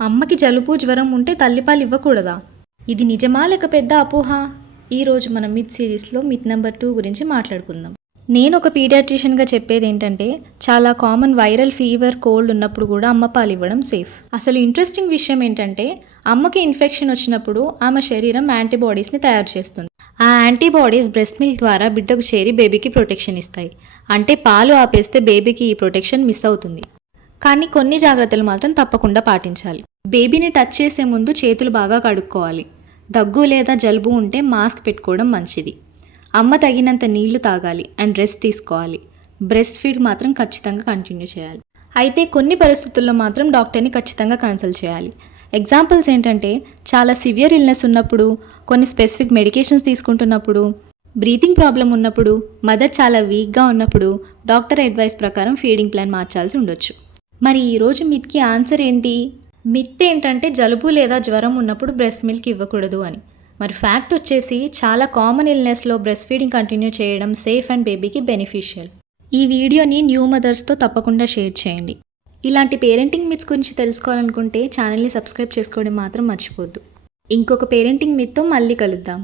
అమ్మకి జలుబు జ్వరం ఉంటే తల్లిపాలు ఇవ్వకూడదా? ఇది నిజమా లేక పెద్ద అపోహ? ఈరోజు మనం మిత్ సిరీస్లో మిత్ నెంబర్ 2 గురించి మాట్లాడుకుందాం. నేను ఒక పీడియాట్రిషియన్గా చెప్పేది ఏంటంటే, చాలా కామన్ వైరల్ ఫీవర్, కోల్డ్ ఉన్నప్పుడు కూడా అమ్మ పాలు ఇవ్వడం సేఫ్. అసలు ఇంట్రెస్టింగ్ విషయం ఏంటంటే, అమ్మకి ఇన్ఫెక్షన్ వచ్చినప్పుడు ఆమె శరీరం యాంటీబాడీస్ని తయారు చేస్తుంది. ఆ యాంటీబాడీస్ బ్రెస్ట్ మిల్క్ ద్వారా బిడ్డకు చేరి బేబీకి ప్రొటెక్షన్ ఇస్తాయి. అంటే పాలు ఆపేస్తే బేబీకి ఈ ప్రొటెక్షన్ మిస్ అవుతుంది. కానీ కొన్ని జాగ్రత్తలు మాత్రం తప్పకుండా పాటించాలి. బేబీని టచ్ చేసే ముందు చేతులు బాగా కడుక్కోవాలి. దగ్గు లేదా జలుబు ఉంటే మాస్క్ పెట్టుకోవడం మంచిది. అమ్మ తగినంత నీళ్లు తాగాలి అండ్ రెస్ట్ తీసుకోవాలి. బ్రెస్ట్ ఫీడ్ మాత్రం ఖచ్చితంగా కంటిన్యూ చేయాలి. అయితే కొన్ని పరిస్థితుల్లో మాత్రం డాక్టర్ని ఖచ్చితంగా కన్సల్ట్ చేయాలి. ఎగ్జాంపుల్స్ ఏంటంటే, చాలా సివియర్ ఇల్నెస్ ఉన్నప్పుడు, కొన్ని స్పెసిఫిక్ మెడికేషన్స్ తీసుకుంటున్నప్పుడు, బ్రీతింగ్ ప్రాబ్లం ఉన్నప్పుడు, మదర్ చాలా వీక్గా ఉన్నప్పుడు డాక్టర్ అడ్వైస్ ప్రకారం ఫీడింగ్ ప్లాన్ మార్చాల్సి ఉండొచ్చు. మరి ఈరోజు మిత్కి ఆన్సర్ ఏంటి? మిత్ ఏంటంటే జలుబు లేదా జ్వరం ఉన్నప్పుడు బ్రెస్ట్ మిల్క్ ఇవ్వకూడదు అని. మరి ఫ్యాక్ట్ వచ్చేసి చాలా కామన్ ఇల్నెస్లో బ్రెస్ట్ ఫీడింగ్ కంటిన్యూ చేయడం సేఫ్ అండ్ బేబీకి బెనిఫిషియల్. ఈ వీడియోని న్యూ మదర్స్తో తప్పకుండా షేర్ చేయండి. ఇలాంటి పేరెంటింగ్ మిత్స్ గురించి తెలుసుకోవాలనుకుంటే ఛానల్ని సబ్స్క్రైబ్ చేసుకోవడం మాత్రం మర్చిపోద్దు. ఇంకొక పేరెంటింగ్ మిత్తో మళ్ళీ కలుద్దాం.